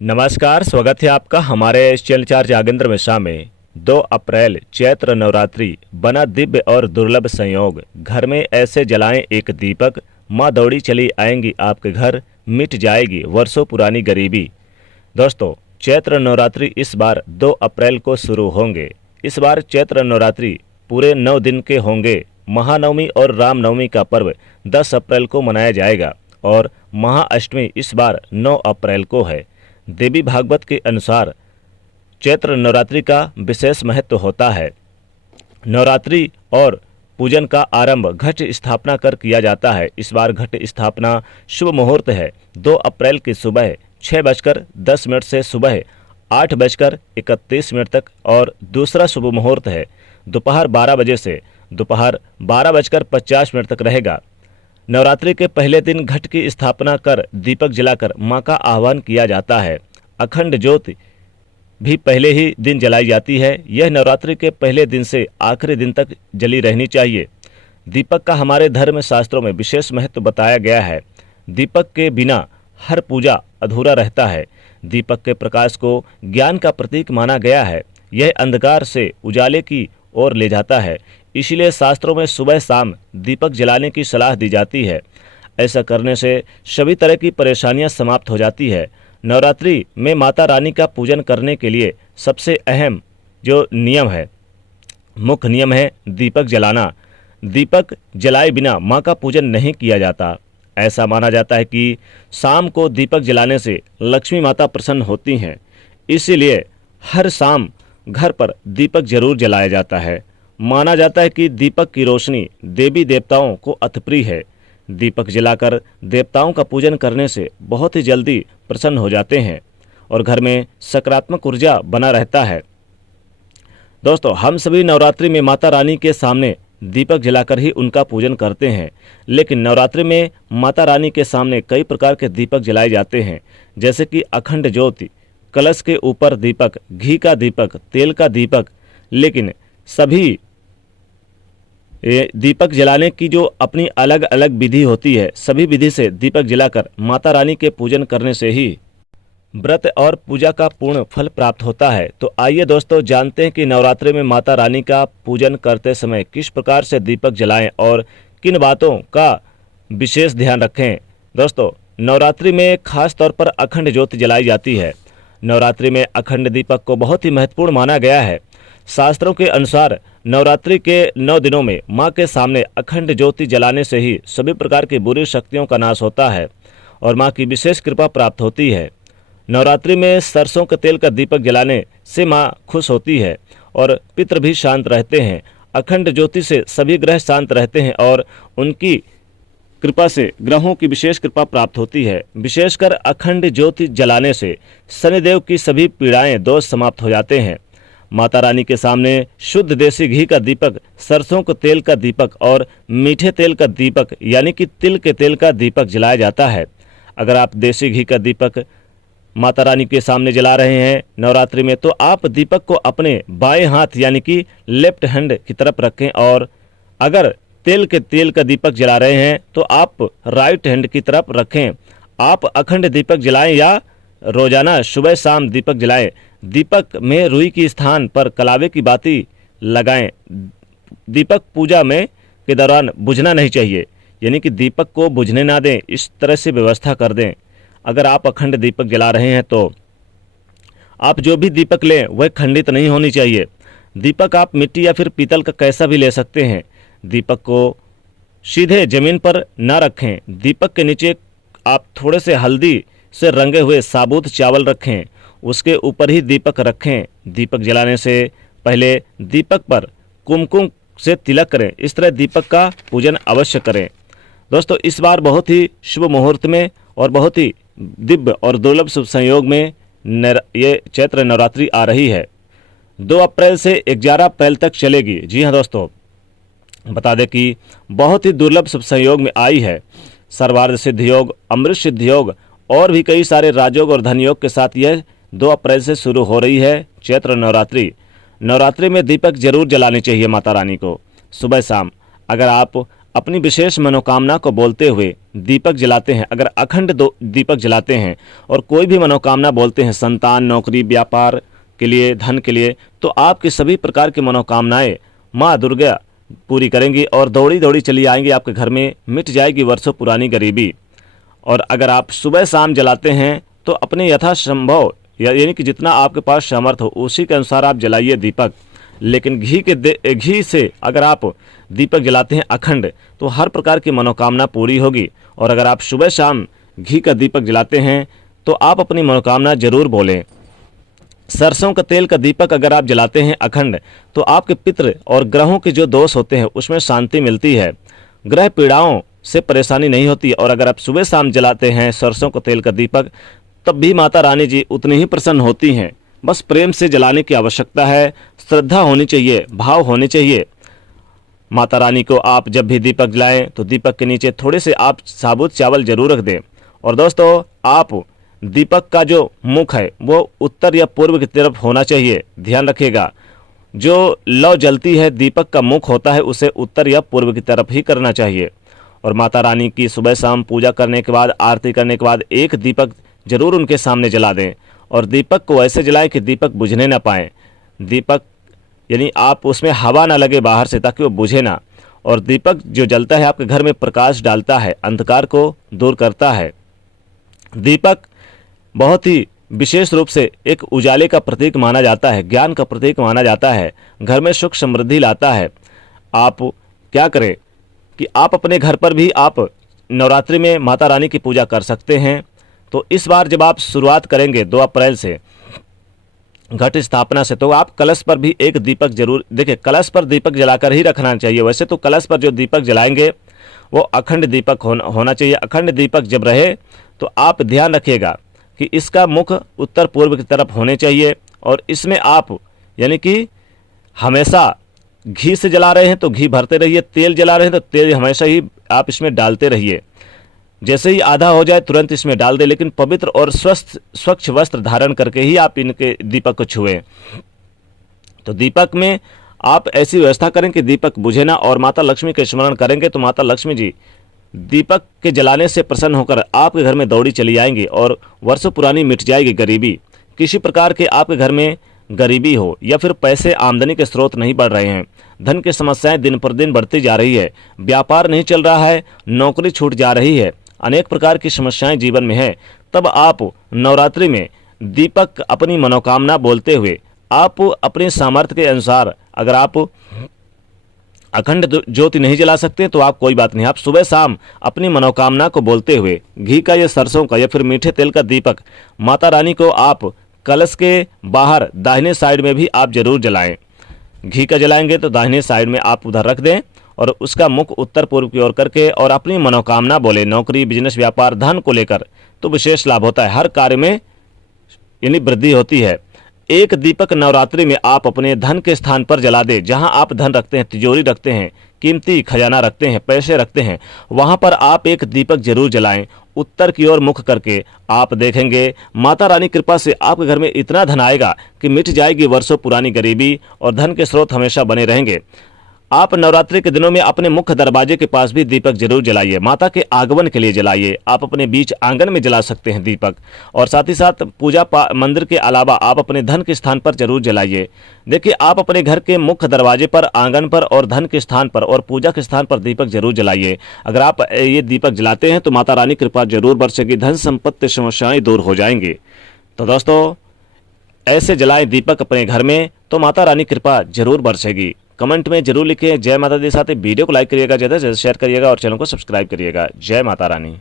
नमस्कार, स्वागत है आपका हमारे इस चैनल चार जागेंद्र मिश्रा में। 2 अप्रैल चैत्र नवरात्रि बना दिव्य और दुर्लभ संयोग। घर में ऐसे जलाएं एक दीपक, माँ दौड़ी चली आएंगी आपके घर, मिट जाएगी वर्षों पुरानी गरीबी। दोस्तों, चैत्र नवरात्रि इस बार 2 अप्रैल को शुरू होंगे। इस बार चैत्र नवरात्रि पूरे 9 दिन के होंगे। महानवमी और रामनवमी का पर्व 10 अप्रैल को मनाया जाएगा और महाअष्टमी इस बार 9 अप्रैल को है। देवी भागवत के अनुसार चैत्र नवरात्रि का विशेष महत्व होता है। नवरात्रि और पूजन का आरंभ घट स्थापना कर किया जाता है। इस बार घट स्थापना शुभ मुहूर्त है 2 अप्रैल की सुबह 6:10 से सुबह 8:31 तक और दूसरा शुभ मुहूर्त है दोपहर 12 बजे से दोपहर 12:50 तक रहेगा। नवरात्रि के पहले दिन घट की स्थापना कर दीपक जलाकर मां का आह्वान किया जाता है। अखंड ज्योति भी पहले ही दिन जलाई जाती है। यह नवरात्रि के पहले दिन से आखिरी दिन तक जली रहनी चाहिए। दीपक का हमारे धर्म शास्त्रों में विशेष महत्व बताया गया है। दीपक के बिना हर पूजा अधूरा रहता है। दीपक के प्रकाश को ज्ञान का प्रतीक माना गया है। यह अंधकार से उजाले की ओर ले जाता है। इसीलिए शास्त्रों में सुबह शाम दीपक जलाने की सलाह दी जाती है। ऐसा करने से सभी तरह की परेशानियां समाप्त हो जाती है। नवरात्रि में माता रानी का पूजन करने के लिए सबसे अहम जो नियम है, मुख्य नियम है दीपक जलाना। दीपक जलाए बिना मां का पूजन नहीं किया जाता। ऐसा माना जाता है कि शाम को दीपक जलाने से लक्ष्मी माता प्रसन्न होती हैं। इसीलिए हर शाम घर पर दीपक जरूर जलाया जाता है। माना जाता है कि दीपक की रोशनी देवी देवताओं को अतिप्रिय है। दीपक जलाकर देवताओं का पूजन करने से बहुत ही जल्दी प्रसन्न हो जाते हैं और घर में सकारात्मक ऊर्जा बना रहता है। दोस्तों, हम सभी नवरात्रि में माता रानी के सामने दीपक जलाकर ही उनका पूजन करते हैं। लेकिन नवरात्रि में माता रानी के सामने कई प्रकार के दीपक जलाए जाते हैं, जैसे कि अखंड ज्योति, कलश के ऊपर दीपक, घी का दीपक, तेल का दीपक। लेकिन सभी दीपक जलाने की जो अपनी अलग अलग विधि होती है, सभी विधि से दीपक जलाकर माता रानी के पूजन करने से ही व्रत और पूजा का पूर्ण फल प्राप्त होता है। तो आइए दोस्तों, जानते हैं कि नवरात्रि में माता रानी का पूजन करते समय किस प्रकार से दीपक जलाएं और किन बातों का विशेष ध्यान रखें। दोस्तों, नवरात्रि में खास तौर पर अखंड ज्योति जलाई जाती है। नवरात्रि में अखंड दीपक को बहुत ही महत्वपूर्ण माना गया है। शास्त्रों के अनुसार नवरात्रि के 9 दिनों में मां के सामने अखंड ज्योति जलाने से ही सभी प्रकार की बुरी शक्तियों का नाश होता है और मां की विशेष कृपा प्राप्त होती है। नवरात्रि में सरसों के तेल का दीपक जलाने से मां खुश होती है और पितृ भी शांत रहते हैं। अखंड ज्योति से सभी ग्रह शांत रहते हैं और उनकी कृपा से ग्रहों की विशेष कृपा प्राप्त होती है। विशेषकर अखंड ज्योति जलाने से शनिदेव की सभी पीड़ाएं, दोष समाप्त हो जाते हैं। माता रानी के सामने शुद्ध देसी घी का दीपक, सरसों के तेल का दीपक और मीठे तेल का दीपक यानी कि तिल के तेल का दीपक जलाया जाता है। अगर आप देसी घी का दीपक माता रानी के सामने जला रहे हैं नवरात्रि में, तो आप दीपक को अपने बाएं हाथ यानी कि लेफ्ट हैंड की तरफ रखें और अगर तेल का दीपक जला रहे हैं तो आप राइट हैंड की तरफ रखें। आप अखंड दीपक जलाएं या रोजाना सुबह शाम दीपक जलाएं। दीपक में रुई की स्थान पर कलावे की बाती लगाएं। दीपक पूजा में के दौरान बुझना नहीं चाहिए, यानी कि दीपक को बुझने ना दें, इस तरह से व्यवस्था कर दें। अगर आप अखंड दीपक जला रहे हैं तो आप जो भी दीपक लें वह खंडित नहीं होनी चाहिए। दीपक आप मिट्टी या फिर पीतल का कैसा भी ले सकते हैं। दीपक को सीधे जमीन पर ना रखें। दीपक के नीचे आप थोड़े से हल्दी से रंगे हुए साबुत चावल रखें, उसके ऊपर ही दीपक रखें। दीपक जलाने से पहले दीपक पर कुमकुम से तिलक करें। इस तरह दीपक का पूजन अवश्य करें। दोस्तों, इस बार बहुत ही शुभ मुहूर्त में और बहुत ही दिव्य और दुर्लभ शुभ संयोग में ये चैत्र नवरात्रि आ रही है। 2 अप्रैल से 11 अप्रैल तक चलेगी। जी हाँ दोस्तों, बता दें कि बहुत ही दुर्लभ शुभ संयोग में आई है। सर्वार्थ सिद्ध योग, अमृत सिद्ध योग और भी कई सारे राजयोग और धन योग के साथ यह 2 अप्रैल से शुरू हो रही है चैत्र नवरात्रि। नवरात्रि में दीपक जरूर जलाने चाहिए माता रानी को सुबह शाम। अगर आप अपनी विशेष मनोकामना को बोलते हुए दीपक जलाते हैं, अगर अखंड दीपक जलाते हैं और कोई भी मनोकामना बोलते हैं संतान, नौकरी, व्यापार के लिए, धन के लिए, तो आपकी सभी प्रकार की मनोकामनाएं माँ दुर्गा पूरी करेंगी और दौड़ी दौड़ी चली आएंगी आपके घर में, मिट जाएगी वर्षों पुरानी गरीबी। और अगर आप सुबह शाम जलाते हैं तो अपने यथासंभव यानी कि जितना आपके पास सामर्थ हो उसी के अनुसार आप जलाइए दीपक। लेकिन घी से अगर आप दीपक जलाते हैं अखंड तो हर प्रकार की मनोकामना पूरी होगी। और अगर आप सुबह शाम घी का दीपक जलाते हैं तो आप अपनी मनोकामना जरूर बोलें। सरसों का तेल का दीपक अगर आप जलाते हैं अखंड तो आपके पितृ और ग्रहों के जो दोष होते हैं उसमें शांति मिलती है, ग्रह पीड़ाओं से परेशानी नहीं होती। और अगर आप सुबह शाम जलाते हैं सरसों का तेल का दीपक तब भी माता रानी जी उतनी ही प्रसन्न होती हैं। बस प्रेम से जलाने की आवश्यकता है, श्रद्धा होनी चाहिए, भाव होने चाहिए। माता रानी को आप जब भी दीपक जलाएं तो दीपक के नीचे थोड़े से आप साबुत चावल जरूर रख दें। और दोस्तों, आप दीपक का जो मुख है वो उत्तर या पूर्व की तरफ होना चाहिए, ध्यान रखिएगा। जो लौ जलती है दीपक का मुख होता है उसे उत्तर या पूर्व की तरफ ही करना चाहिए। और माता रानी की सुबह शाम पूजा करने के बाद, आरती करने के बाद एक दीपक जरूर उनके सामने जला दें। और दीपक को ऐसे जलाएं कि दीपक बुझने ना पाए। दीपक यानी आप उसमें हवा ना लगे बाहर से ताकि वो बुझे ना। और दीपक जो जलता है आपके घर में प्रकाश डालता है, अंधकार को दूर करता है। दीपक बहुत ही विशेष रूप से एक उजाले का प्रतीक माना जाता है, ज्ञान का प्रतीक माना जाता है, घर में सुख समृद्धि लाता है। आप क्या करें कि आप अपने घर पर भी आप नवरात्रि में माता रानी की पूजा कर सकते हैं। तो इस बार जब आप शुरुआत करेंगे 2 अप्रैल से घट स्थापना से, तो आप कलश पर भी एक दीपक जरूर देखिए, कलश पर दीपक जलाकर ही रखना चाहिए। वैसे तो कलश पर जो दीपक जलाएंगे वो अखंड दीपक होना चाहिए। अखंड दीपक जब रहे तो आप ध्यान रखिएगा कि इसका मुख उत्तर पूर्व की तरफ होने चाहिए। और इसमें आप यानी कि हमेशा घी से जला रहे हैं तो घी भरते रहिए, तेल जला रहे हैं तो तेल हमेशा ही आप इसमें डालते रहिए। जैसे ही आधा हो जाए तुरंत इसमें डाल दें, लेकिन पवित्र और स्वच्छ वस्त्र धारण करके ही आप इनके दीपक को छुएं। तो दीपक में आप ऐसी व्यवस्था करें कि दीपक बुझे ना। और माता लक्ष्मी के स्मरण करेंगे तो माता लक्ष्मी जी दीपक के जलाने से प्रसन्न होकर आपके घर में दौड़ी चली आएंगी और वर्षों पुरानी मिट जाएगी गरीबी। किसी प्रकार के आपके घर में गरीबी हो या फिर पैसे आमदनी के स्रोत नहीं बढ़ रहे हैं, धन की समस्याएं दिन पर दिन बढ़ती जा रही है, व्यापार नहीं चल रहा है, नौकरी छूट जा रही है, अनेक प्रकार की समस्याएं जीवन में है, तब आप नवरात्रि में दीपक अपनी मनोकामना बोलते हुए आप अपने सामर्थ्य के अनुसार, अगर आप अखंड ज्योति नहीं जला सकते तो आप कोई बात नहीं, आप सुबह शाम अपनी मनोकामना को बोलते हुए घी का या सरसों का या फिर मीठे तेल का दीपक माता रानी को आप कलश के बाहर दाहिने साइड में भी आप जरूर जलाएं। घी का जलाएंगे तो दाहिने साइड में आप उधर रख दें और उसका मुख उत्तर पूर्व की ओर करके और अपनी मनोकामना बोले। नौकरी, बिजनेस, व्यापार, धन को लेकर तो विशेष लाभ होता है, हर कार्य में यानी वृद्धि होती है। एक दीपक नवरात्रि में आप अपने धन के स्थान पर जला दें। जहां आप धन रखते हैं, तिजोरी रखते हैं, कीमती खजाना रखते हैं, पैसे रखते हैं, वहां पर आप एक दीपक जरूर जलाएं उत्तर की ओर मुख करके। आप देखेंगे माता रानी कृपा से आपके घर में इतना धन आएगा कि मिट जाएगी वर्षों पुरानी गरीबी और धन के स्रोत हमेशा बने रहेंगे। आप नवरात्रि के दिनों में अपने मुख्य दरवाजे के पास भी दीपक जरूर जलाइए, माता के आगमन के लिए जलाइए। आप अपने बीच आंगन में जला सकते हैं दीपक, और साथ ही साथ पूजा मंदिर के अलावा आप अपने धन के स्थान पर जरूर जलाइए। देखिए, आप अपने घर के मुख्य दरवाजे पर, आंगन पर और धन के स्थान पर और पूजा के स्थान पर दीपक जरूर जलाइए। अगर आप ये दीपक जलाते हैं तो माता रानी कृपा जरूर बरसेगी, धन संपत्ति समस्याएं दूर हो जाएंगी। तो दोस्तों, ऐसे जलाएं दीपक अपने घर में तो माता रानी कृपा जरूर बरसेगी। कमेंट में जरूर लिखें जय माता दी। साथ ही वीडियो को लाइक करिएगा, ज़्यादा से ज़्यादा शेयर करिएगा और चैनल को सब्सक्राइब करिएगा। जय माता रानी।